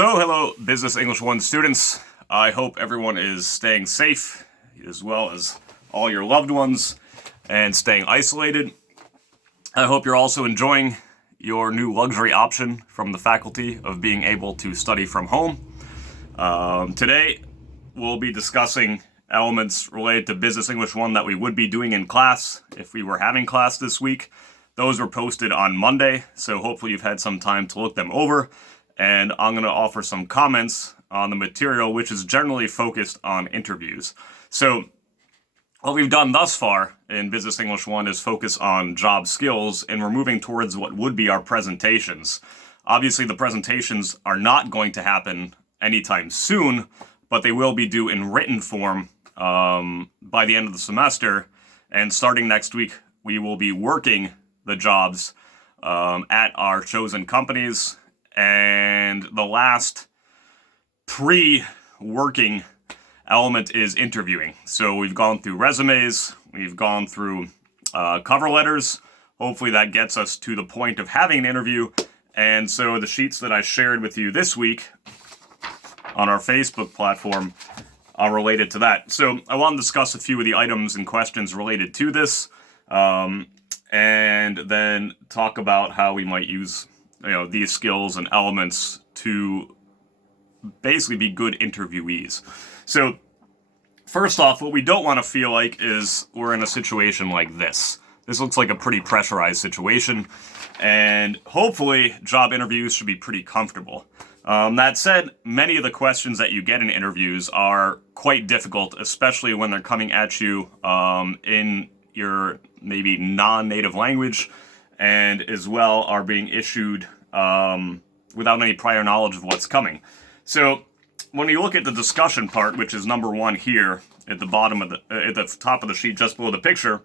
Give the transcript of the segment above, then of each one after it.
So, hello, Business English 1 students. I hope everyone is staying safe, as well as all your loved ones, and staying isolated. I hope you're also enjoying your new luxury option from the faculty of being able to study from home. Today, we'll be discussing elements related to Business English 1 that we would be doing in class if we were having class this week. Those were posted on Monday, so hopefully you've had some time to look them over. And I'm going to offer some comments on the material, which is generally focused on interviews. So what we've done thus far in Business English 1 is focus on job skills, and we're moving towards what would be our presentations. Obviously, the presentations are not going to happen anytime soon, but they will be due in written form by the end of the semester. And starting next week, we will be working the jobs at our chosen companies. And the last pre-working element is interviewing. So we've gone through resumes, we've gone through cover letters. Hopefully that gets us to the point of having an interview. And so the sheets that I shared with you this week on our Facebook platform are related to that. So I want to discuss a few of the items and questions related to this, and then talk about how we might use these skills and elements to basically be good interviewees. So first off, what we don't want to feel like is we're in a situation like this. This looks like a pretty pressurized situation, and hopefully job interviews should be pretty comfortable. That said, many of the questions that you get in interviews are quite difficult, especially when they're coming at you in your maybe non-native language, and as well are being issued without any prior knowledge of what's coming. So when you look at the discussion part, which is number 1 here at the bottom of at the top of the sheet just below the picture,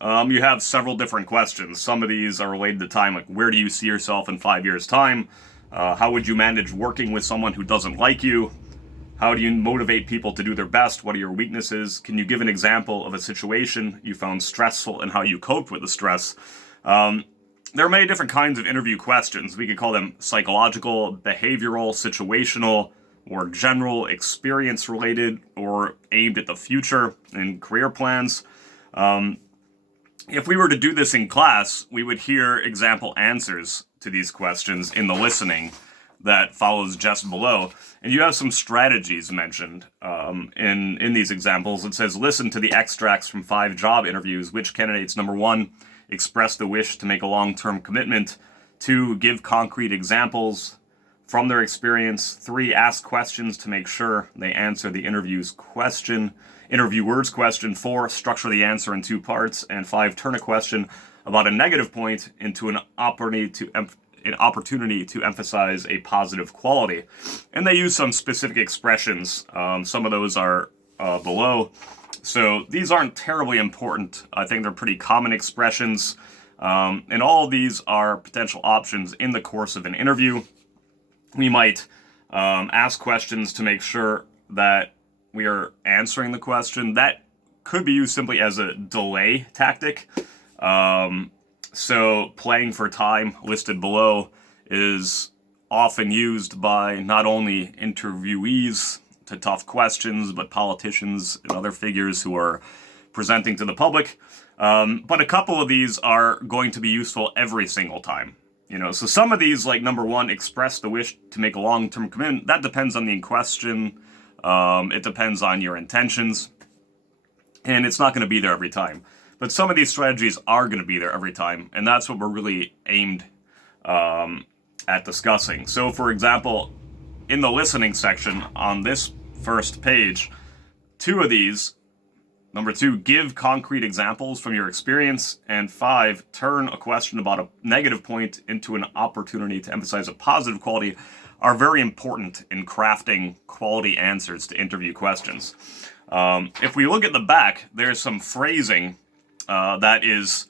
you have several different questions. Some of these are related to time, like where do you see yourself in 5 years' time? How would you manage working with someone who doesn't like you? How do you motivate people to do their best? What are your weaknesses? Can you give an example of a situation you found stressful and how you coped with the stress? There are many different kinds of interview questions. We could call them psychological, behavioral, situational, or general, experience-related, or aimed at the future and career plans. If we were to do this in class, we would hear example answers to these questions in the listening that follows just below. And you have some strategies mentioned in these examples. It says, listen to the extracts from 5 job interviews. Which candidates, number 1, express the wish to make a long-term commitment. 2, give concrete examples from their experience. 3, ask questions to make sure they answer the interviewer's question. 4, structure the answer in 2 parts. And 5, turn a question about a negative point into an opportunity to emphasize a positive quality. And they use some specific expressions. Some of those are below. So these aren't terribly important. I think they're pretty common expressions. And all of these are potential options in the course of an interview. We might ask questions to make sure that we are answering the question. That could be used simply as a delay tactic. So playing for time, listed below, is often used by not only interviewees to tough questions, but politicians and other figures who are presenting to the public. But a couple of these are going to be useful every single time. So some of these, like number 1, express the wish to make a long-term commitment. That depends on the question. It depends on your intentions. And it's not going to be there every time. But some of these strategies are going to be there every time. And that's what we're really aimed at discussing. So, for example, in the listening section on this first page, 2 of these, number 2, give concrete examples from your experience, and 5, turn a question about a negative point into an opportunity to emphasize a positive quality, are very important in crafting quality answers to interview questions. If we look at the back, there's some phrasing that is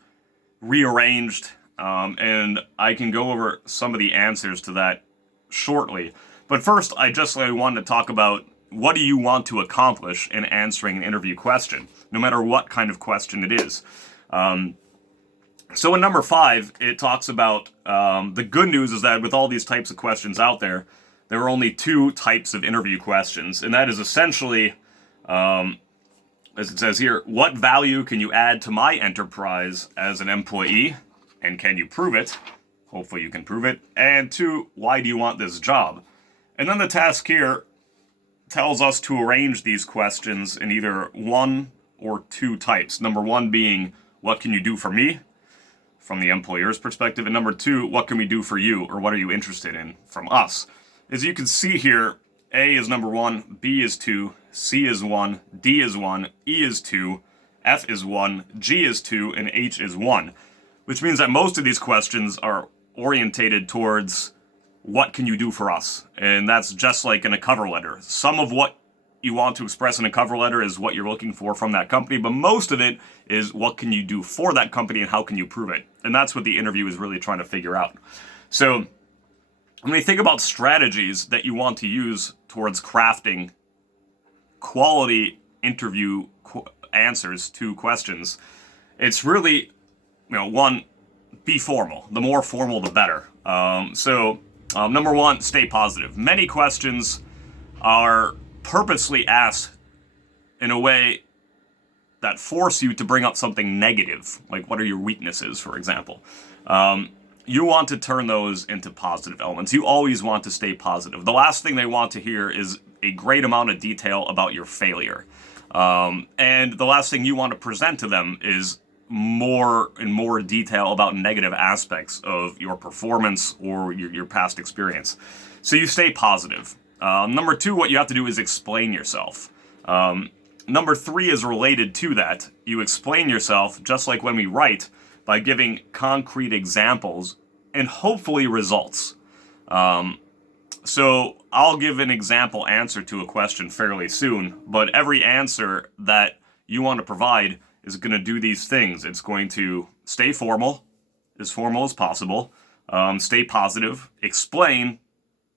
rearranged, and I can go over some of the answers to that shortly. But first, I just wanted to talk about what do you want to accomplish in answering an interview question, no matter what kind of question it is. So in number 5, it talks about the good news is that with all these types of questions out there, there are only two types of interview questions, and that is essentially, as it says here, what value can you add to my enterprise as an employee, and can you prove it? Hopefully you can prove it. And two, why do you want this job? And then the task here tells us to arrange these questions in either one or two types. Number one being, what can you do for me, from the employer's perspective? And number two, what can we do for you, or what are you interested in from us? As you can see here, A is number one, B is two, C is one, D is one, E is two, F is one, G is two, and H is one. Which means that most of these questions are orientated towards what can you do for us? And that's just like in a cover letter. Some of what you want to express in a cover letter is what you're looking for from that company, but most of it is what can you do for that company and how can you prove it? And that's what the interview is really trying to figure out. So when you think about strategies that you want to use towards crafting quality interview answers to questions, it's really, one, be formal. The more formal, the better. Number one, stay positive. Many questions are purposely asked in a way that force you to bring up something negative, like what are your weaknesses, for example. You want to turn those into positive elements. You always want to stay positive. The last thing they want to hear is a great amount of detail about your failure. And the last thing you want to present to them is more and more detail about negative aspects of your performance or your past experience. So you stay positive. Number two, what you have to do is explain yourself. Number three is related to that. You explain yourself, just like when we write, by giving concrete examples and hopefully results. So I'll give an example answer to a question fairly soon, but every answer that you want to provide is going to do these things. It's going to stay formal as possible, stay positive, explain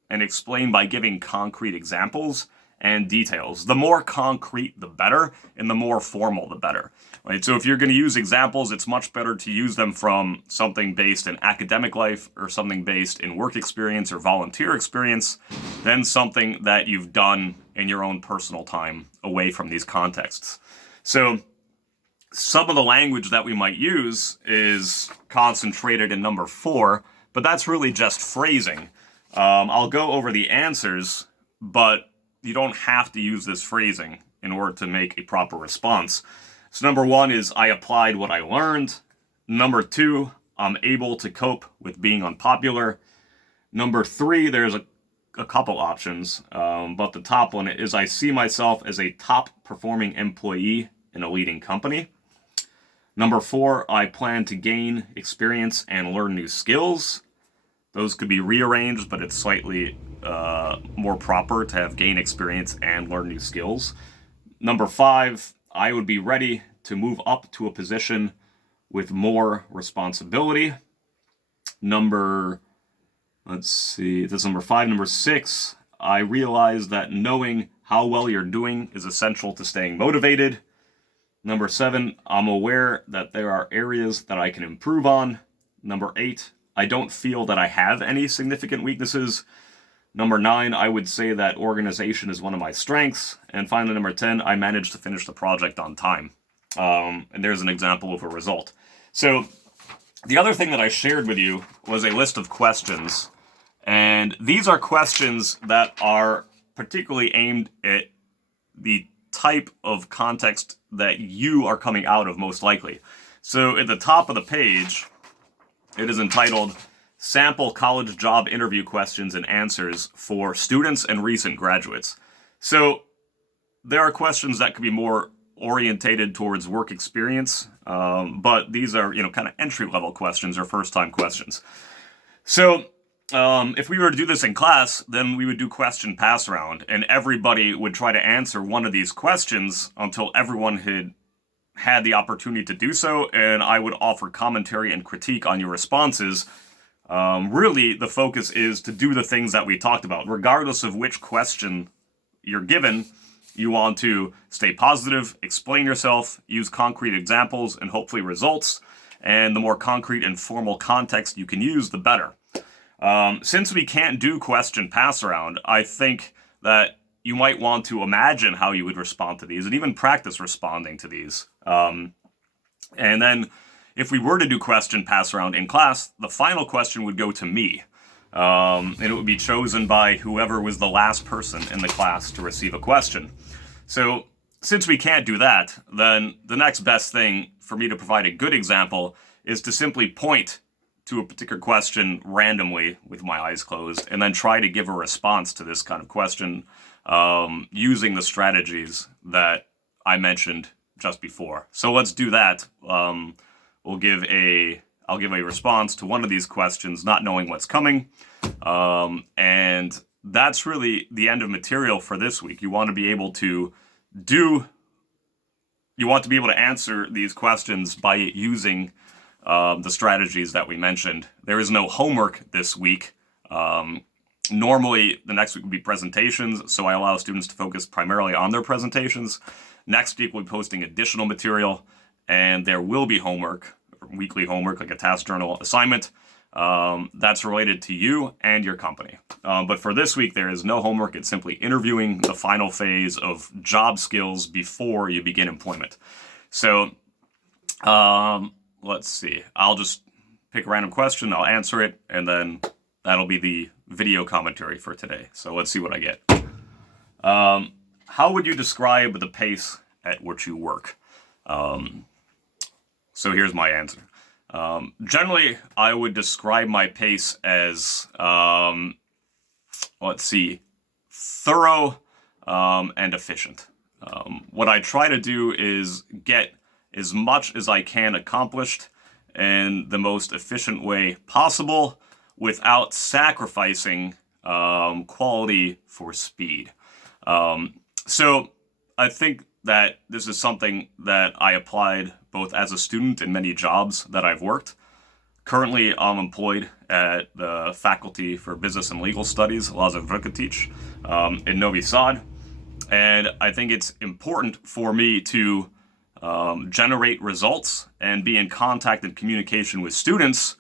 by giving concrete examples and details. The more concrete, the better, and the more formal, the better. Right? So if you're going to use examples, it's much better to use them from something based in academic life or something based in work experience or volunteer experience than something that you've done in your own personal time away from these contexts. So some of the language that we might use is concentrated in number 4, but that's really just phrasing. I'll go over the answers, but you don't have to use this phrasing in order to make a proper response. So number 1 is, I applied what I learned. Number 2, I'm able to cope with being unpopular. Number 3, there's a couple options, but the top one is, I see myself as a top performing employee in a leading company. Number 4, I plan to gain experience and learn new skills. Those could be rearranged, but it's slightly more proper to have gain experience and learn new skills. Number 5, I would be ready to move up to a position with more responsibility. Number 5. Number 6, I realize that knowing how well you're doing is essential to staying motivated. Number 7, I'm aware that there are areas that I can improve on. Number 8, I don't feel that I have any significant weaknesses. Number 9, I would say that organization is one of my strengths. And finally, number 10, I managed to finish the project on time. And there's an example of a result. So the other thing that I shared with you was a list of questions. And these are questions that are particularly aimed at the type of context that you are coming out of most likely. So at the top of the page, it is entitled Sample College Job Interview Questions and Answers for Students and Recent Graduates. So there are questions that could be more orientated towards work experience, but these are, kind of entry-level questions or first-time questions. So if we were to do this in class, then we would do question pass round, and everybody would try to answer one of these questions until everyone had the opportunity to do so, and I would offer commentary and critique on your responses. Really, the focus is to do the things that we talked about. Regardless of which question you're given, you want to stay positive, explain yourself, use concrete examples and hopefully results, and the more concrete and formal context you can use, the better. Since we can't do question pass around, I think that you might want to imagine how you would respond to these and even practice responding to these. And then if we were to do question pass around in class, the final question would go to me. And it would be chosen by whoever was the last person in the class to receive a question. So since we can't do that, then the next best thing for me to provide a good example is to simply point to a particular question randomly with my eyes closed and then try to give a response to this kind of question using the strategies that I mentioned just before. So let's do that. I'll give a response to one of these questions, not knowing what's coming. And that's really the end of material for this week. You want to be able to answer these questions by using the strategies that we mentioned. There is no homework this week. Normally, the next week would be presentations, so I allow students to focus primarily on their presentations. Next week, we'll be posting additional material, and there will be homework, weekly homework, like a task journal assignment, that's related to you and your company. But for this week, there is no homework. It's simply interviewing the final phase of job skills before you begin employment. So let's see. I'll just pick a random question, I'll answer it, and then that'll be the video commentary for today. So let's see what I get. How would you describe the pace at which you work? So here's my answer. Generally, I would describe my pace as, thorough and efficient. What I try to do is get as much as I can accomplished in the most efficient way possible without sacrificing quality for speed. So I think that this is something that I applied both as a student in many jobs that I've worked. Currently, I'm employed at the Faculty for Business and Legal Studies, Lazar Vrkatić, in Novi Sad. And I think it's important for me to generate results and be in contact and communication with students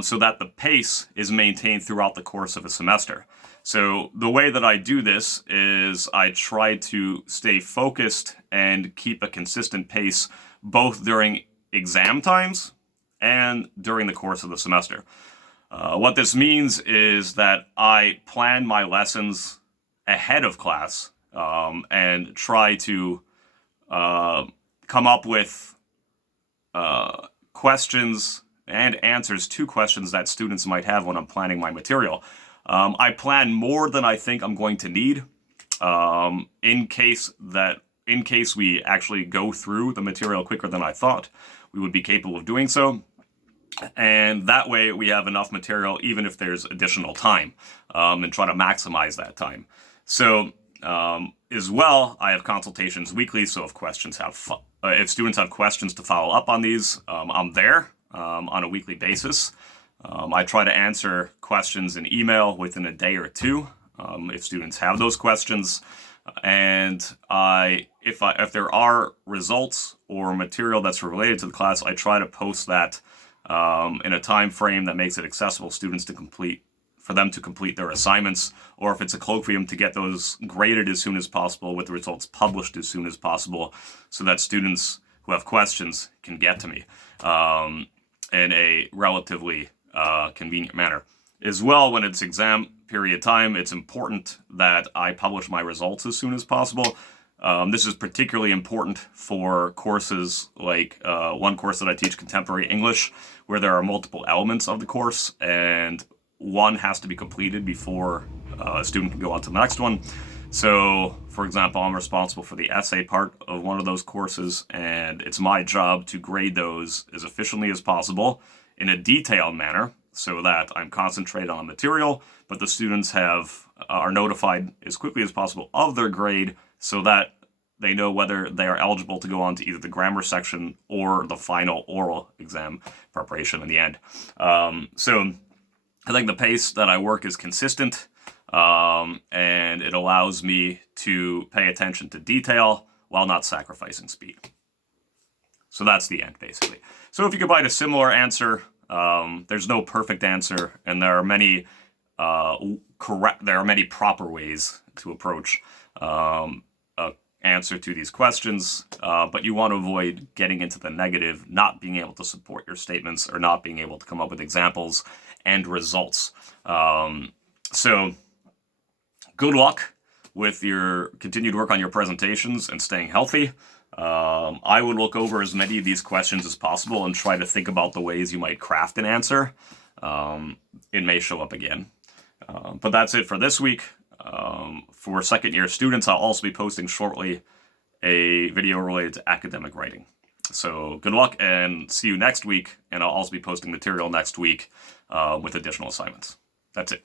so that the pace is maintained throughout the course of a semester. So the way that I do this is I try to stay focused and keep a consistent pace both during exam times and during the course of the semester. What this means is that I plan my lessons ahead of class and try to come up with questions and answers to questions that students might have when I'm planning my material. I plan more than I think I'm going to need in case we actually go through the material quicker than I thought we would be capable of doing so. And that way we have enough material even if there's additional time, and try to maximize that time. So as well, I have consultations weekly, so if students have questions to follow up on these, I'm there on a weekly basis. I try to answer questions in email within a day or two if students have those questions. And if there are results or material that's related to the class, I try to post that in a time frame that makes it accessible for them to complete their assignments, or if it's a colloquium, to get those graded as soon as possible with the results published as soon as possible so that students who have questions can get to me in a relatively convenient manner. As well, when it's exam period time, it's important that I publish my results as soon as possible. This is particularly important for courses like one course that I teach, Contemporary English, where there are multiple elements of the course, and one has to be completed before a student can go on to the next one. So, for example, I'm responsible for the essay part of one of those courses, and it's my job to grade those as efficiently as possible in a detailed manner so that I'm concentrated on the material, but the students are notified as quickly as possible of their grade so that they know whether they are eligible to go on to either the grammar section or the final oral exam preparation in the end. So I think the pace that I work is consistent, and it allows me to pay attention to detail while not sacrificing speed. So that's the end, basically. So if you could find a similar answer There's no perfect answer, and there are many proper ways to approach a answer to these questions, but you want to avoid getting into the negative, not being able to support your statements or not being able to come up with examples and results. So good luck with your continued work on your presentations and staying healthy. I would look over as many of these questions as possible and try to think about the ways you might craft an answer. It may show up again. But that's it for this week. For second year students, I'll also be posting shortly a video related to academic writing. So good luck and see you next week. And I'll also be posting material next week with additional assignments. That's it.